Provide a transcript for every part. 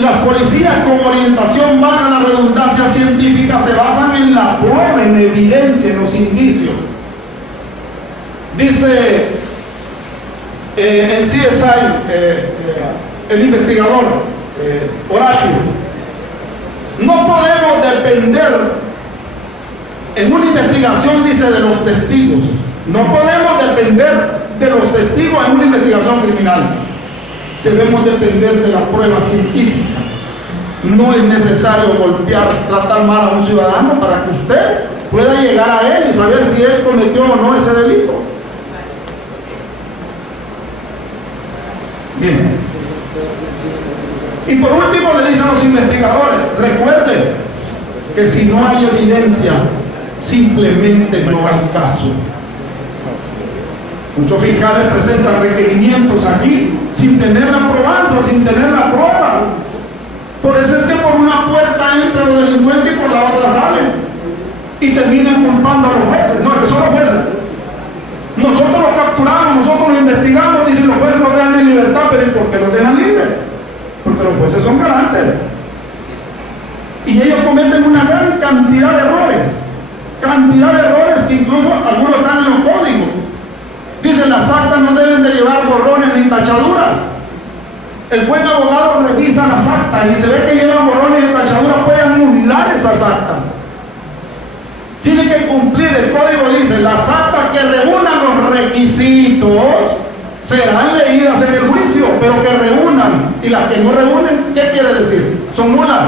Las policías con orientación, valga la redundancia científica, se basan en la prueba, en evidencia, en los indicios. Dice el CSI, el investigador Horacio, no podemos depender en una investigación, dice, de los testigos. No podemos depender de los testigos en una investigación criminal. Debemos depender de la prueba científica. No es necesario golpear, tratar mal a un ciudadano para que usted pueda llegar a él y saber si él cometió o no ese delito. Bien. Y por último le dicen los investigadores, recuerden que si no hay evidencia, simplemente no hay caso. Muchos fiscales presentan requerimientos aquí sin tener la probanza, sin tener la prueba. Por eso es que por una puerta entran los delincuentes y por la otra salen. Y terminan culpando a los jueces. No, es que son los jueces. Nosotros los capturamos, nosotros los investigamos, dicen los jueces los dejan en libertad, pero ¿y por qué los dejan libres? Porque los jueces son garantes. Y ellos cometen una gran cantidad de errores. Cantidad de errores que incluso algunos están en los códigos. Dicen, las actas no deben de llevar borrones ni tachaduras. El buen abogado revisa las actas y se ve que llevan borrones y tachaduras, puede anular esas actas. Tiene que cumplir, el código dice, las actas que reúnan los requisitos serán leídas en el juicio, pero que reúnan, y las que no reúnen, ¿qué quiere decir? Son nulas.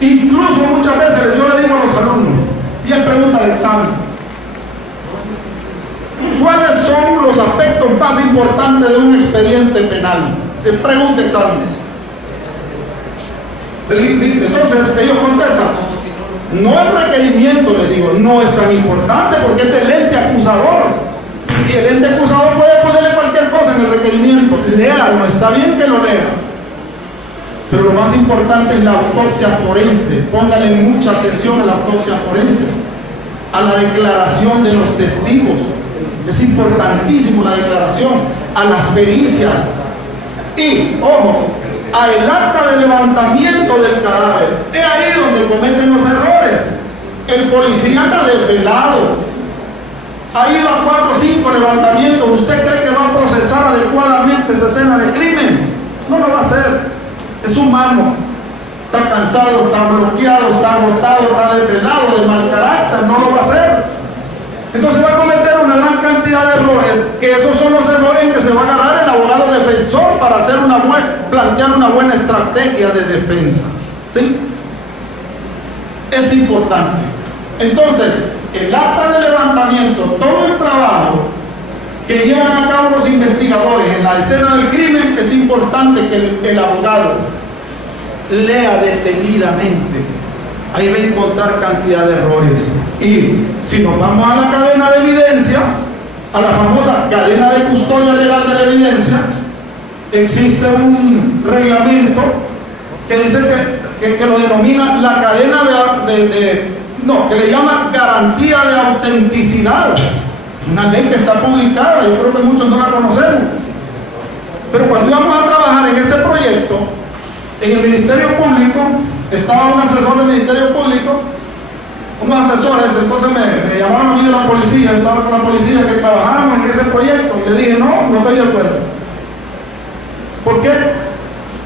Incluso muchas veces yo le digo a los alumnos, y es pregunta de examen, ¿cuáles son los aspectos más importantes de un expediente penal? Pregunta examen. Entonces ellos contestan, no el requerimiento, les digo, no es tan importante porque es el ente acusador. Y el ente acusador puede ponerle cualquier cosa en el requerimiento. Léalo, está bien que lo lea. Pero lo más importante es la autopsia forense. Póngale mucha atención a la autopsia forense, a la declaración de los testigos. Es importantísimo la declaración, a las pericias y, ojo, a el acta de levantamiento del cadáver. Es ahí donde cometen los errores. El policía anda desvelado. Ahí va 4 o 5 levantamientos. ¿Usted cree que va a procesar adecuadamente esa escena de crimen? No lo va a hacer. Es humano. Está cansado, está bloqueado, está agotado, está desvelado, de mal carácter. No lo va a hacer. Entonces va a cometer una gran cantidad de errores, que esos son los errores en que se va a agarrar el abogado defensor para hacer plantear una buena estrategia de defensa. ¿Sí? Es importante. Entonces, el acta de levantamiento, todo el trabajo que llevan a cabo los investigadores en la escena del crimen, es importante que el abogado lea detenidamente. Ahí va a encontrar cantidad de errores. Y si nos vamos a la cadena de evidencia, a la famosa cadena de custodia legal de la evidencia, existe un reglamento que dice que lo denomina la cadena que le llama garantía de autenticidad. Una ley que está publicada, yo creo que muchos no la conocemos. Pero cuando íbamos a trabajar en ese proyecto, en el Ministerio Público, estaba un asesor del Ministerio Público, unos asesores, entonces me llamaron a mí de la policía, estaba con la policía, que trabajáramos en ese proyecto, y le dije, no estoy de acuerdo. ¿Por qué?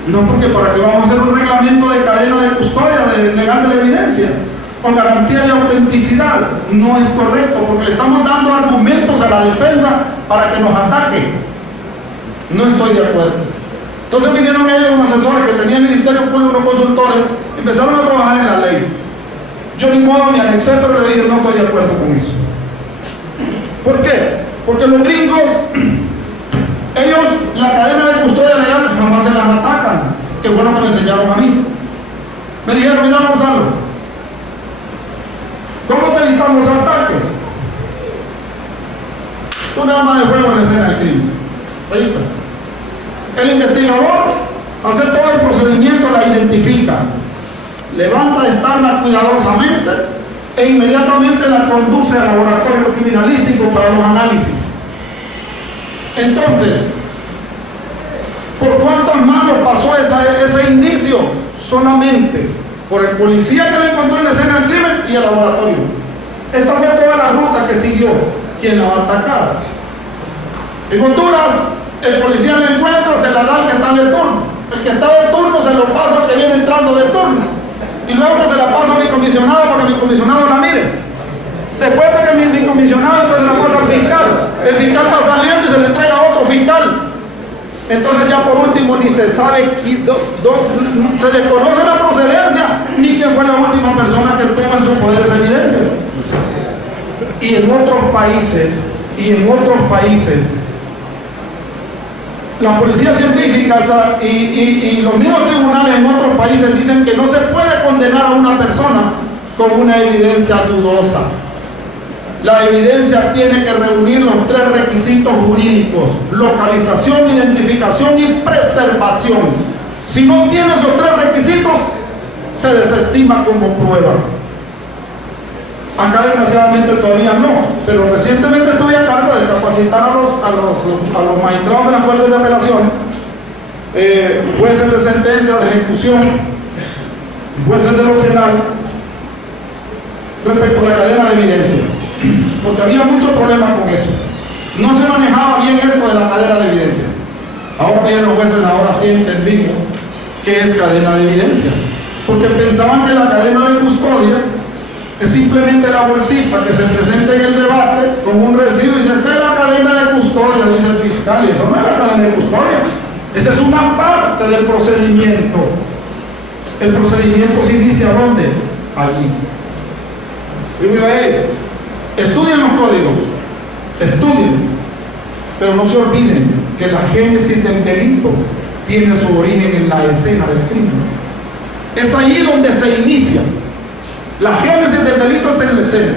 No, porque para qué vamos a hacer un reglamento de cadena de custodia legal de la evidencia, con garantía de autenticidad. No es correcto, porque le estamos dando argumentos a la defensa para que nos ataque. No estoy de acuerdo. Entonces vinieron ellos, unos asesores que tenían el Ministerio Público, unos consultores, empezaron a trabajar en la ley. Yo ni modo me anexé, pero le dije, no estoy de acuerdo con eso. ¿Por qué? Porque los gringos, ellos, la cadena de custodia legal jamás se las atacan, que fue lo que me enseñaron a mí. Me dijeron, mira Gonzalo, ¿cómo te evitamos ataques? Un arma de fuego en la escena del crimen. Ahí está. El investigador hace todo el procedimiento, la identifica, levanta estándar cuidadosamente e inmediatamente la conduce al laboratorio criminalístico para los análisis. Entonces, ¿por cuántas manos pasó esa ese indicio solamente por el policía que lo encontró en la escena del crimen y el laboratorio. Esta fue toda la ruta que siguió quien la va a atacar. En Honduras, el policía lo encuentra, se la da al que está de turno. El que está de turno se lo pasa al que viene entrando de turno. Y luego se la pasa a mi comisionado para que mi comisionado la mire. Después de que mi comisionado entonces la pasa al fiscal. El fiscal va saliendo y se le entrega a otro fiscal. Entonces ya por último ni se sabe, se desconoce la procedencia, ni quién fue la última persona que toma en su poder esa evidencia. Y en otros países, la policía científica y los mismos tribunales en otros países dicen que no se puede condenar a una persona con una evidencia dudosa. La evidencia tiene que reunir los 3 requisitos jurídicos: localización, identificación y preservación. Si no tiene esos 3 requisitos, se desestima como prueba. Acá desgraciadamente todavía no, pero recientemente estuve a cargo de capacitar a los magistrados de la Corte de Apelación, jueces de sentencia, de ejecución, jueces de lo penal, respecto a la cadena de evidencia, porque había muchos problemas con eso. No se manejaba bien esto de la cadena de evidencia. Ahora bien, los jueces ahora sí entendimos qué es cadena de evidencia, porque pensaban que la cadena de custodia es simplemente la bolsita que se presenta en el debate con un recibo y dice: esta es la cadena de custodia, dice el fiscal, y eso no es la cadena de custodia. Esa es una parte del procedimiento. El procedimiento se inicia ¿dónde? Allí. Y estudien los códigos, estudien, pero no se olviden que la génesis del delito tiene su origen en la escena del crimen. Es allí donde se inicia. La génesis del delito es en la escena.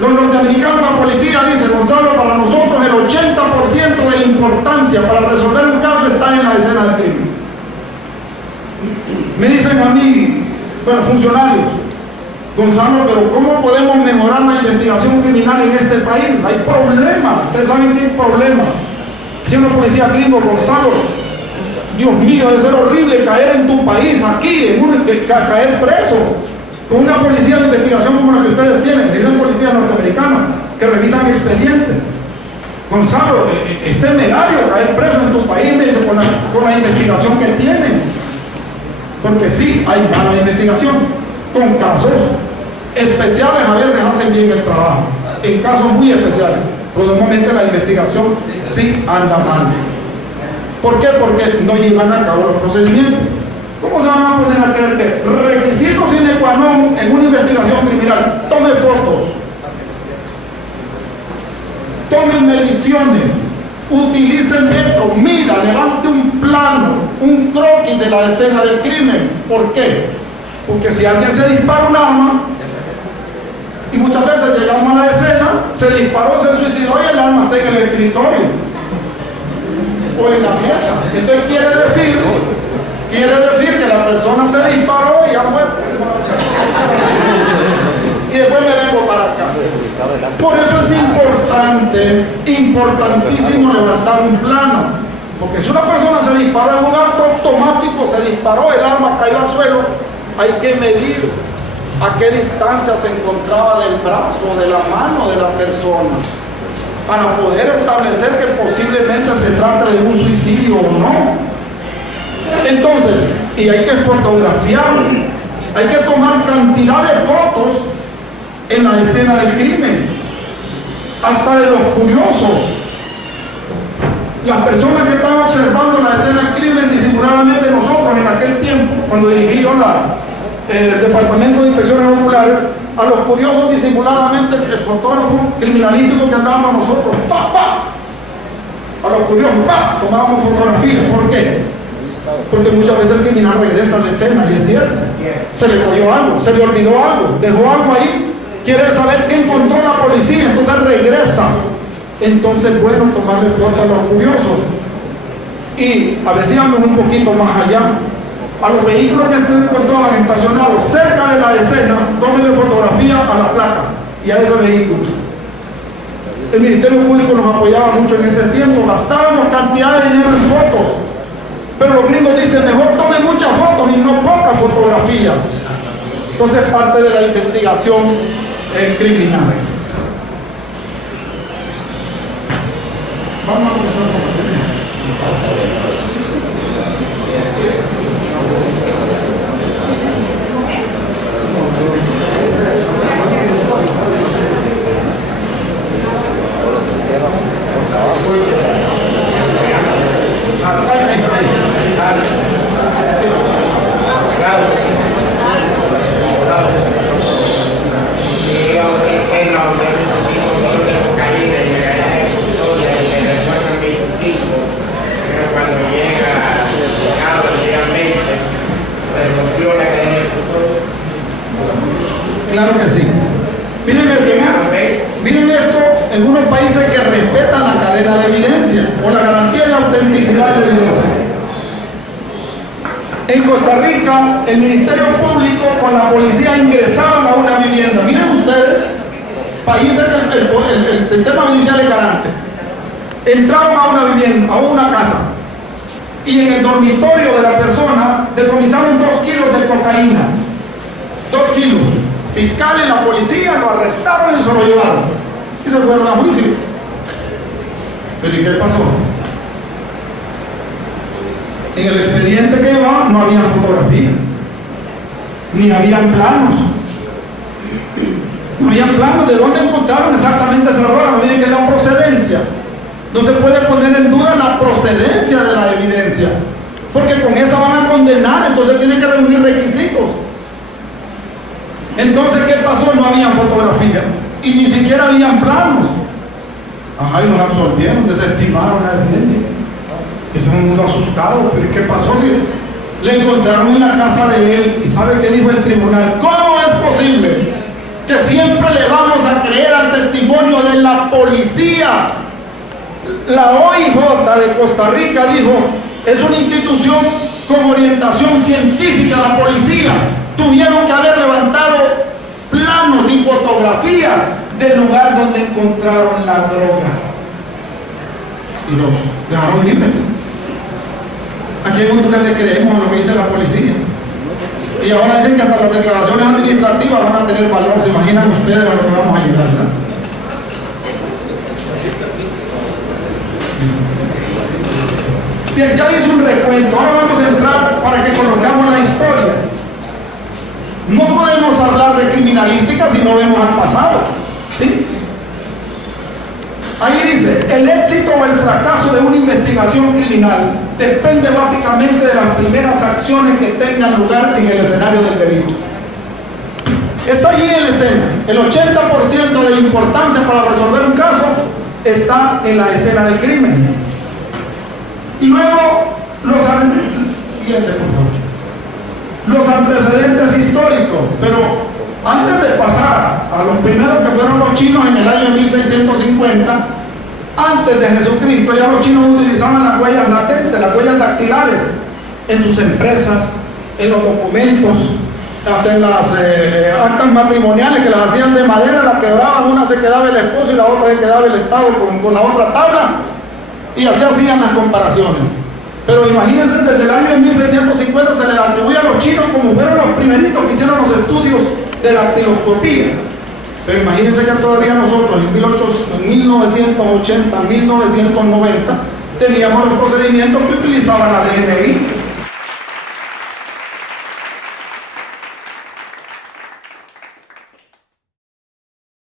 Los norteamericanos, la policía dice: Gonzalo, para nosotros el 80% de la importancia para resolver un caso está en la escena del crimen. Me dicen a mí, bueno, funcionarios: Gonzalo, pero ¿cómo podemos mejorar la investigación criminal en este país? Hay problemas. Ustedes saben que hay problemas. Siendo policía gringo, Gonzalo, Dios mío, debe ser horrible caer en tu país, aquí, caer preso, con una policía de investigación como la que ustedes tienen. Dicen policía norteamericana, que revisan expedientes. Gonzalo, es temerario caer preso en tu país, me dice, con la investigación que tienen. Porque sí, hay mala investigación. Con casos especiales a veces hacen bien el trabajo. En casos muy especiales, pero normalmente la investigación sí anda mal. ¿Por qué? Porque no llevan a cabo los procedimientos. ¿Cómo se van a poner a creer que requisito sine qua non en una investigación criminal? Tome fotos, tomen mediciones, utilicen metros, mira, levante un plano, un croquis de la escena del crimen. ¿Por qué? Porque si alguien se dispara un arma, y muchas veces llegamos a la escena, se disparó, se suicidó y el arma está en el escritorio o en la mesa. Entonces quiere decir que la persona se disparó y ya muerto. Y después me vengo para acá. Por eso es importantísimo levantar un plano. Porque si una persona se disparó en un acto automático, se disparó, el arma cayó al suelo, hay que medir a qué distancia se encontraba del brazo o de la mano de la persona, para poder establecer que posiblemente se trata de un suicidio o no. Entonces, y hay que fotografiar, hay que tomar cantidad de fotos en la escena del crimen, hasta de los curiosos. Las personas que estaban observando la escena del crimen disimuladamente, nosotros en aquel tiempo, cuando dirigí yo el Departamento de Inspecciones Oculares, a los curiosos disimuladamente, el fotógrafo criminalístico que andábamos nosotros, a los curiosos, tomábamos fotografías. ¿Por qué? Porque muchas veces el criminal regresa a la escena, y es cierto, se le cogió algo, se le olvidó algo, dejó algo ahí, quiere saber qué encontró la policía, entonces regresa. Entonces, bueno, tomarle foto a los curiosos. Y a veces vamos un poquito más allá, a los vehículos que se encontraban estacionados cerca de la escena, tómenle fotografía a la placa y a ese vehículo. El Ministerio Público nos apoyaba mucho en ese tiempo, gastábamos cantidad de dinero en fotos, pero los gringos dicen dice, mejor tome muchas fotos y no pocas fotografías. Entonces parte de la investigación criminal. Vamos a comenzar con la primera. Claro que sí. Miren esto en unos países que respetan la cadena de evidencia o la garantía de autenticidad de evidencia. En Costa Rica, el Ministerio Público con la policía ingresaron a una vivienda. Miren ustedes, países que el sistema judicial es garante. Entraron a una vivienda, a una casa, y en el dormitorio de la persona decomisaron 2 kilos de cocaína. 2 kilos. Fiscales, la policía lo arrestaron y se lo llevaron. Y se fueron a juicio. ¿Pero y qué pasó? En el expediente que llevaban no había fotografía, ni habían planos. No habían planos de dónde encontraron exactamente esa droga. No miren que es la procedencia. No se puede poner en duda la procedencia de la evidencia, porque con esa van a condenar, entonces tienen que reunir requisitos. Entonces, ¿qué pasó? No había fotografía y ni siquiera habían planos. Ajá, y los absolvieron, desestimaron la evidencia. Y son muy asustados. ¿Pero qué pasó? Si le encontraron en la casa de él, y ¿sabe qué dijo el tribunal? ¿Cómo es posible que siempre le vamos a creer al testimonio de la policía? La OIJ de Costa Rica dijo, es una institución con orientación científica. La policía tuvieron que haber levantado planos y fotografías del lugar donde encontraron la droga y los dejaron libres. Aquí en Honduras le creemos a lo que dice la policía, y ahora dicen que hasta las declaraciones administrativas van a tener valor. ¿Se imaginan ustedes a lo que vamos a ayudar, ¿verdad? Bien, ya hice un recuento. Ahora vamos a entrar para que conozcamos la historia. No podemos hablar de criminalística si no vemos al pasado, ¿sí? Ahí dice, el éxito o el fracaso de una investigación criminal depende básicamente de las primeras acciones que tengan lugar en el escenario del delito. Es allí en la escena. El 80% de la importancia para resolver un caso está en la escena del crimen. Y luego los antecedentes históricos. Pero antes de pasar a los primeros, que fueron los chinos en el año 1650, antes de Jesucristo, ya los chinos utilizaban las huellas latentes, las huellas dactilares, en sus empresas, en los documentos, hasta en las actas matrimoniales que las hacían de madera, las quebraban, una se quedaba el esposo y la otra se quedaba el Estado con la otra tabla, y así hacían las comparaciones. Pero imagínense, desde el año 1650 se les atribuye a los chinos como fueron los primeritos que hicieron los estudios de dactiloscopía. Pero imagínense que todavía nosotros en 1980, 1990 teníamos los procedimientos que utilizaban la DNI.